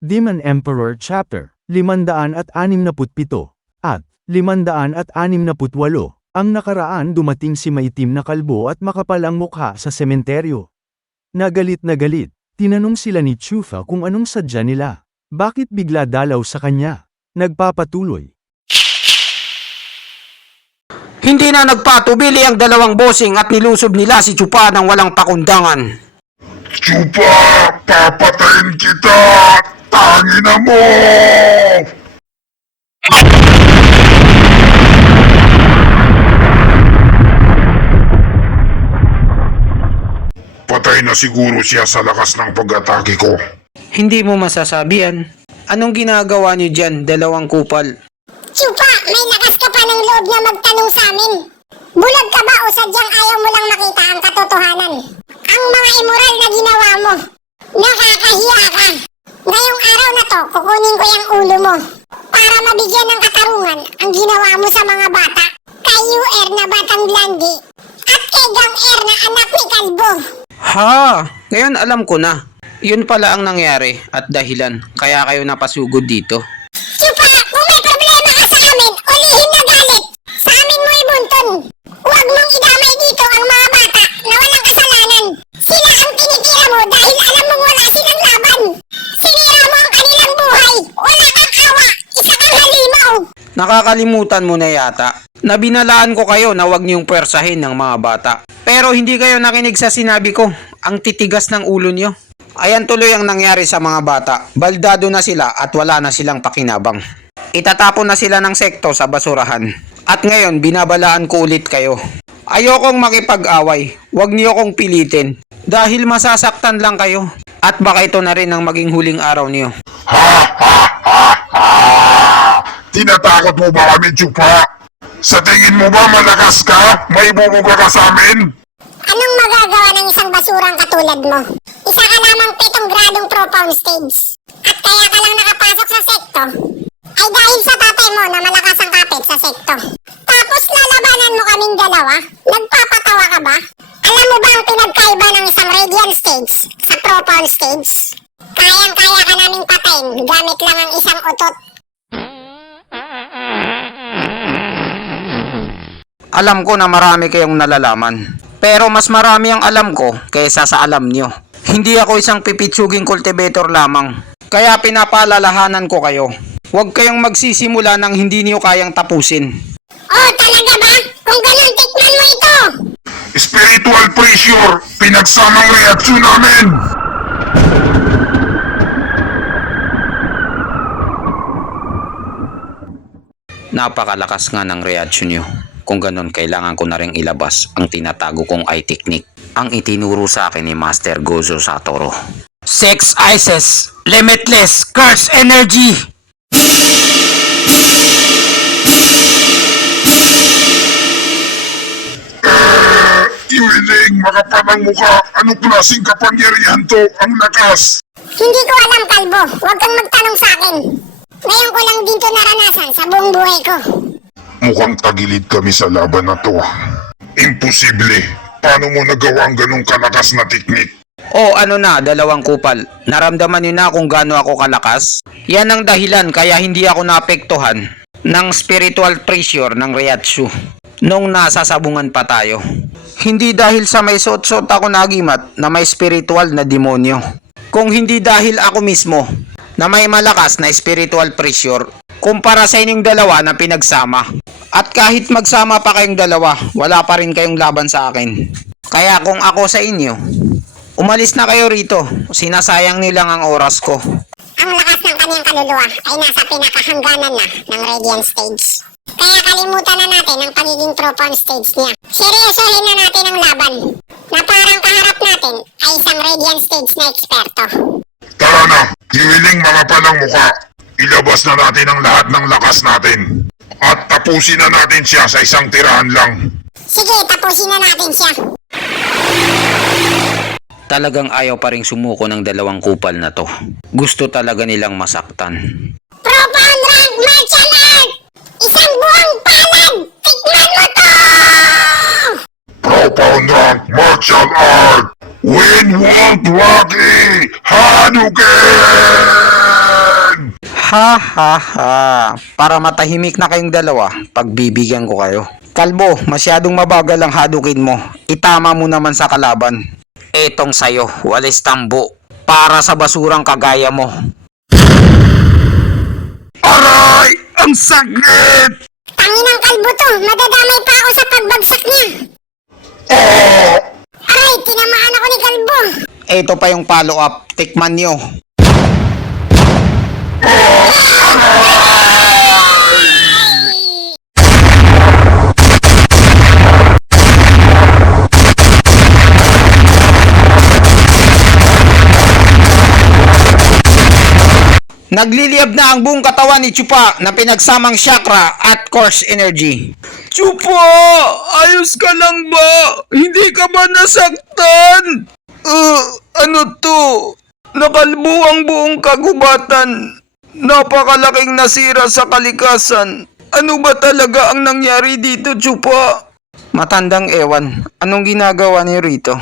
Demon Emperor Chapter 567 at 568. Ang nakaraan dumating si maitim na kalbo at makapal ang mukha sa sementeryo. Nagalit na galit, tinanong sila ni Chufa kung anong sadya nila. Bakit bigla dalaw sa kanya? Nagpapatuloy. Hindi na nagpatubili ang dalawang bossing at nilusob nila si Chupa ng walang pakundangan. Chupa, papatayin kita! Tangina mo! Patay na siguro siya sa lakas ng pag-atake ko. Hindi mo masasabi yan. Anong ginagawa niyo dyan, dalawang kupal? Chupa, may lakas ka pa ng loob na magtanong sa amin. Bulag ka ba o sadyang ayaw mo lang makita ang katotohanan? Ang mga immoral na ginawa mo. Nakakahiya ka. Ngayong araw na to, kukunin ko yung ulo mo. Para mabigyan ng katarungan ang ginawa mo sa mga bata. Kay UR na batang Blondie. At kay Gang R na anak ni Kalbo. Ha! Ngayon alam ko na. Yun pala ang nangyari at dahilan kaya kayo napasugod dito. Chupa, kung may problema ka sa amin o lihim na galit, sa amin mo ibunton. Huwag mong idamay dito ang mga bata na walang kasalanan. Sila ang tinitira mo dahil alam mong wala silang laban. Sinira mo ang kanilang buhay. Wala kang awa. Isa kang halimaw. Nakakalimutan mo na yata na binalaan ko kayo na huwag niyong pwersahin ng mga bata. Pero hindi kayo nakinig sa sinabi ko. Ang titigas ng ulo niyo. Ayan tuloy ang nangyari sa mga bata. Baldado na sila at wala na silang pakinabang. Itatapon na sila ng sekto sa basurahan. At ngayon binabalaan ko ulit kayo. Ayokong makipag-away. Huwag niyo kong pilitin. Dahil masasaktan lang kayo. At baka ito na rin ang maging huling araw niyo. Tinatakot mo ba kami, Chupa? Sa tingin mo ba malakas ka? May bubuga ka sa amin? Anong magagawa ng isang basurang katulad mo? Isa ka lamang 7 gradong tropa on stage. At kaya ka lang nakapasok sa sekto ay dahil sa tatay mo na malakas ang kapit sa sekto. Tapos lalabanan mo kaming dalawa? Nagpapatawa ka ba? Alam mo ba ang pinagkaiba ng isang radiant stage sa tropa on stage? Kayang-kaya ka naming patayin gamit lang ang isang utot. Alam ko na marami kayong nalalaman. Pero mas marami ang alam ko kaysa sa alam nyo. Hindi ako isang pipitsuging cultivator lamang. Kaya pinapaalalahanan ko kayo. Huwag kayong magsisimula ng hindi niyo kayang tapusin. Oh, talaga ba? Kung ganun, tikman mo ito! Spiritual pressure, pinagsamang reaksyon namin! Napakalakas nga ng reaksyon nyo. Kung ganun, kailangan ko na rin ilabas ang tinatago kong eye technique. Ang itinuro sa akin ni Master Gozo Satoru. Sex Ices, Limitless Curse Energy! Iwiling, makapanang mukha, anong klaseng kapangyarihan to? Ang lakas! Hindi ko alam, Kalbo. Huwag kang magtanong sa akin. Ngayon ko lang dito naranasan sa buong buhay ko. Mukhang tagilid kami sa laban na to. Imposible. Paano mo nagawa ang ganong kalakas na teknik? O ano na, dalawang kupal. Naramdaman niyo na kung gaano ako kalakas? Yan ang dahilan kaya hindi ako naapektuhan ng spiritual pressure ng Reiatsu nung nasa sabungan pa tayo. Hindi dahil sa may suot-suot ako nagimat na may spiritual na demonyo. Kung hindi dahil ako mismo na may malakas na spiritual pressure kumpara sa inyong dalawa na pinagsama. At kahit magsama pa kayong dalawa, wala pa rin kayong laban sa akin. Kaya kung ako sa inyo, umalis na kayo rito. Sinasayang nilang ang oras ko. Ang lakas ng kanyang kaluluwa ay nasa pinakahangganan na ng Radiant Stage. Kaya kalimutan na natin ang pagiging tropa on stage niya. Seryosohin na natin ang laban na parang kaharap natin ay isang Radiant Stage na eksperto. Tara na, Iwiling, mga palang mukha. Ilabas na natin ang lahat ng lakas natin. At tapusin na natin siya sa isang tirahan lang. Sige, tapusin na natin siya. Talagang ayaw pa rin sumuko ng dalawang kupal na to. Gusto talaga nilang masaktan. Tropa on rank martial art! Isang buwang palad! Tikman mo to! Profound rank martial art! Winwald Rocky Hadouken! Ha ha ha. Para matahimik na kayong dalawa, pagbibigyan ko kayo. Kalbo, masyadong mabagal ang hadukin mo. Itama mo naman sa kalaban. Etong sayo, walis tambo. Para sa basurang kagaya mo. Aray! Ang sakit! Tanginang kalbo to, madadamay pa ako sa pagbagsak niya. Aray, tinamaan ako ni kalbo. Ito pa yung follow-up. Tikman nyo. Nagliliyab na ang buong katawan ni Chupa na pinagsamang chakra at course energy. Chupa! Ayos ka lang ba? Hindi ka ba nasaktan? Ano to? Nakalbo ang buong kagubatan. Napakalaking nasira sa kalikasan. Ano ba talaga ang nangyari dito, Chupa? Matandang ewan. Anong ginagawa niyo rito?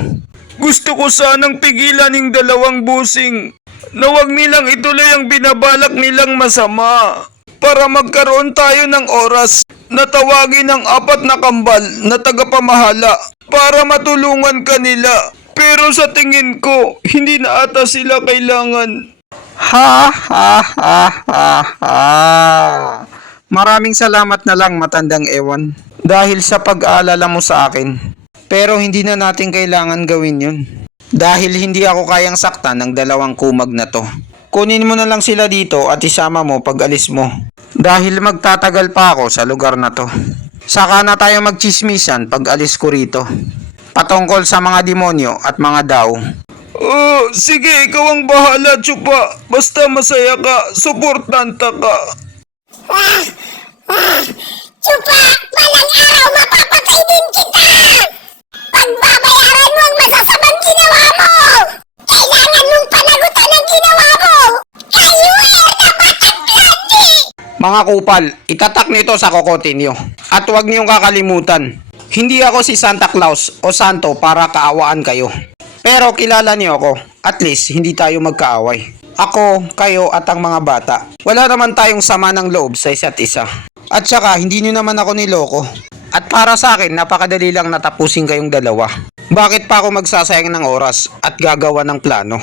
Gusto ko sanang pigilan yung dalawang busing na wag nilang ituloy ang binabalak nilang masama para magkaroon tayo ng oras na tawagin ang 4 na kambal na tagapamahala para matulungan kanila. Pero sa tingin ko, hindi na ata sila kailangan. Ha ha ha ha ha. Maraming salamat na lang, matandang ewan, dahil sa pag-aalala mo sa akin. Pero hindi na natin kailangan gawin yun. Dahil hindi ako kayang saktan ng dalawang kumag na to. Kunin mo na lang sila dito at isama mo pag alis mo. Dahil magtatagal pa ako sa lugar na to. Saka na tayo magchismisan pag alis ko rito. Patungkol sa mga demonyo at mga daw. Sige, ikaw ang bahala, Chupa. Basta masaya ka, suportanta ka. Chupa, balang araw mapapatay din kita! Pagbabayaran mo ang masasabang ginawa mo! Kailangan mong panagutan ang ginawa mo! I swear na Batang Mga kupal, itatak nito sa kokote niyo. At huwag niyong kakalimutan, hindi ako si Santa Claus o Santo para kaawaan kayo. Pero kilala niyo ako, at least hindi tayo magkaaway. Ako, kayo at ang mga bata. Wala naman tayong sama ng loob sa isa't isa. At saka, hindi niyo naman ako niloko. At para sa akin, napakadali lang natapusin kayong dalawa. Bakit pa ako magsasayang ng oras at gagawa ng plano?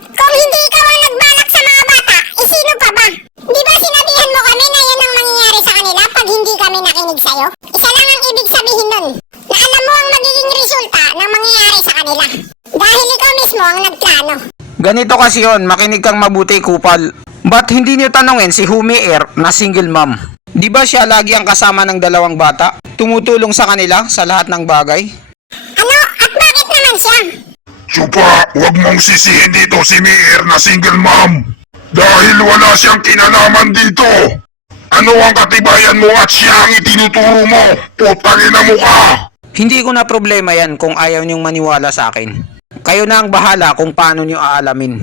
Kung hindi ikaw ang nagbalak sa mga bata, sino pa ba? Di ba sinabihan mo kami na yan ang mangyayari sa kanila pag hindi kami nakinig sa'yo? Isa lang ang ibig sabihin nun, na alam mo ang magiging resulta ng mangyayari sa kanila. Dahil ikaw mismo ang nagplano. Ganito kasi yon, makinig kang mabuti, kupal. Ba't hindi niyo tanungin si Humi Air na single mom? Di ba siya lagi ang kasama ng dalawang bata? Tumutulong sa kanila sa lahat ng bagay? Ano? At bakit naman siya? Chupa, huwag mong sisihin dito si Mier na single mom. Dahil wala siyang kinalaman dito. Ano ang katibayan mo at siya ang itinuturo mo? Putangin na mukha! Hindi ko na problema yan kung ayaw niyong maniwala sa akin. Kayo na ang bahala kung paano niyo aalamin.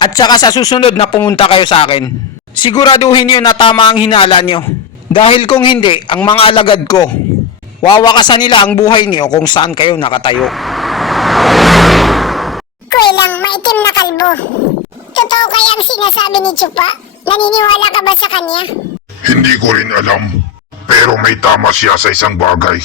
At saka sa susunod na pumunta kayo sa akin, siguraduhin niyo na tama ang hinala niyo. Dahil kung hindi, ang mga alagad ko, wawakasan nila ang buhay niyo kung saan kayo nakatayo. Kuwelang maitim na kalbo. Totoo kaya ang sinasabi ni Chupa? Naniniwala ka ba sa kanya? Hindi ko rin alam. Pero may tama siya sa isang bagay.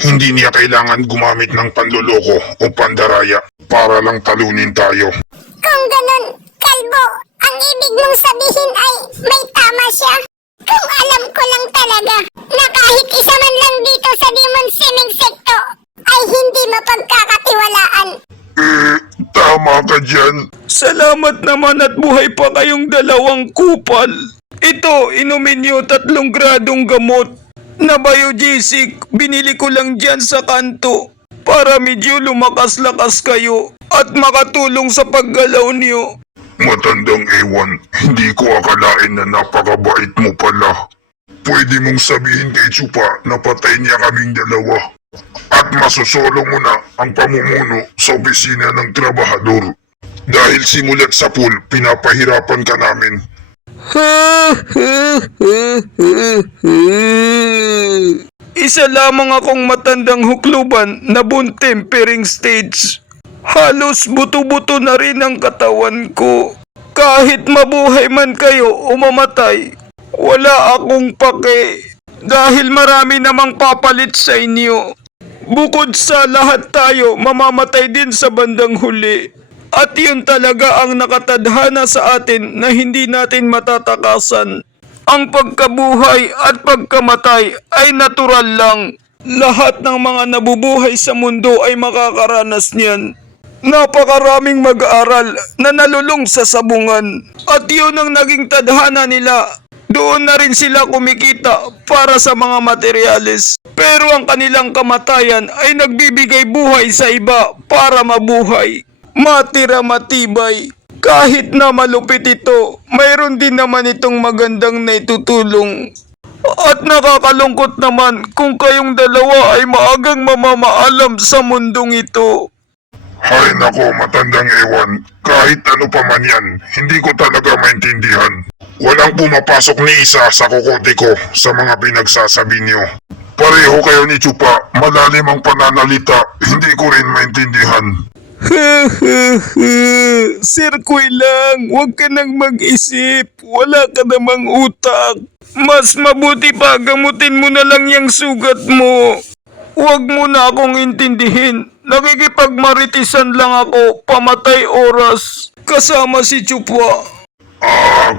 Hindi niya kailangan gumamit ng panloloko o pandaraya para lang talunin tayo. Kung ganun, kalbo, ang ibig mong sabihin ay may tama siya. Kung alam ko lang talaga na kahit isa man lang dito sa Demon Swimming Secto ay hindi mapagkakatiwalaan. Tama ka dyan. Salamat naman at buhay pa kayong dalawang kupal. Ito, inumin niyo 3 gradong gamot na biogesic. Binili ko lang dyan sa kanto para medyo lumakas-lakas kayo at makatulong sa paggalaw niyo. Matandang ewan, hindi ko akalain na napakabait mo pala. Pwede mong sabihin kay Chupa na patay niya kaming dalawa. At masusolo mo na ang pamumuno sa opisina ng trabahador. Dahil simulat sa pool, pinapahirapan ka namin. Isa lamang akong matandang hukluban na buong tempering stage. Halos buto-buto na rin ang katawan ko. Kahit mabuhay man kayo o mamatay, wala akong pake dahil marami namang papalit sa inyo. Bukod sa lahat tayo, mamamatay din sa bandang huli. At yun talaga ang nakatadhana sa atin na hindi natin matatakasan. Ang pagkabuhay at pagkamatay ay natural lang. Lahat ng mga nabubuhay sa mundo ay makakaranas niyan. Napakaraming mag-aaral na nalulung sa sabungan. At yun ang naging tadhana nila. Doon na rin sila kumikita para sa mga materyales. Pero ang kanilang kamatayan ay nagbibigay buhay sa iba para mabuhay. Matira matibay. Kahit na malupit ito, mayroon din naman itong magandang naitutulong. At nakakalungkot naman kung kayong dalawa ay maagang mamamaalam sa mundong ito. Hay nako, matandang ewan. Kahit ano pa man yan, hindi ko talaga maintindihan. Walang pumapasok ni isa sa kukote ko sa mga pinagsasabi niyo. Pareho kayo ni Chupa, malalim ang pananalita, hindi ko rin maintindihan. Sir Kuy lang, huwag ka nang mag-isip. Wala ka namang utak. Mas mabuti pa gamutin mo na lang yung sugat mo. Huwag mo na akong intindihin. Nakikipagmaritisan lang ako, pamatay oras. Kasama si Chupwa.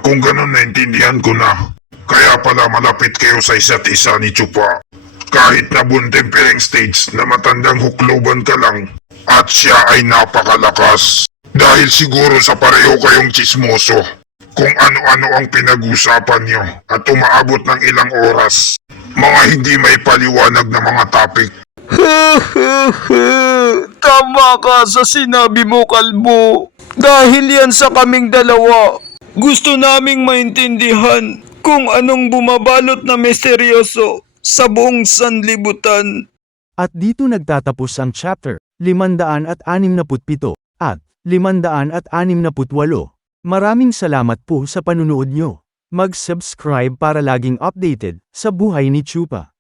Kung ganun naintindihan ko na. Kaya pala malapit kayo sa isa't isa ni Chupa. Kahit na buntempering stage na matandang hukloban ka lang. At siya ay napakalakas. Dahil siguro sa pareho kayong tsismoso. Kung ano-ano ang pinag-usapan nyo at umaabot ng ilang oras. Mga hindi may paliwanag na mga topic. Tama ka sa sinabi mo, Kalbo. Dahil yan sa kaming dalawa, gusto naming maintindihan kung anong bumabalot na misteryoso sa buong sanlibutan. At dito nagtatapos ang chapter 567 at 568. Maraming salamat po sa panunood nyo. Mag-subscribe para laging updated sa buhay ni Chupa.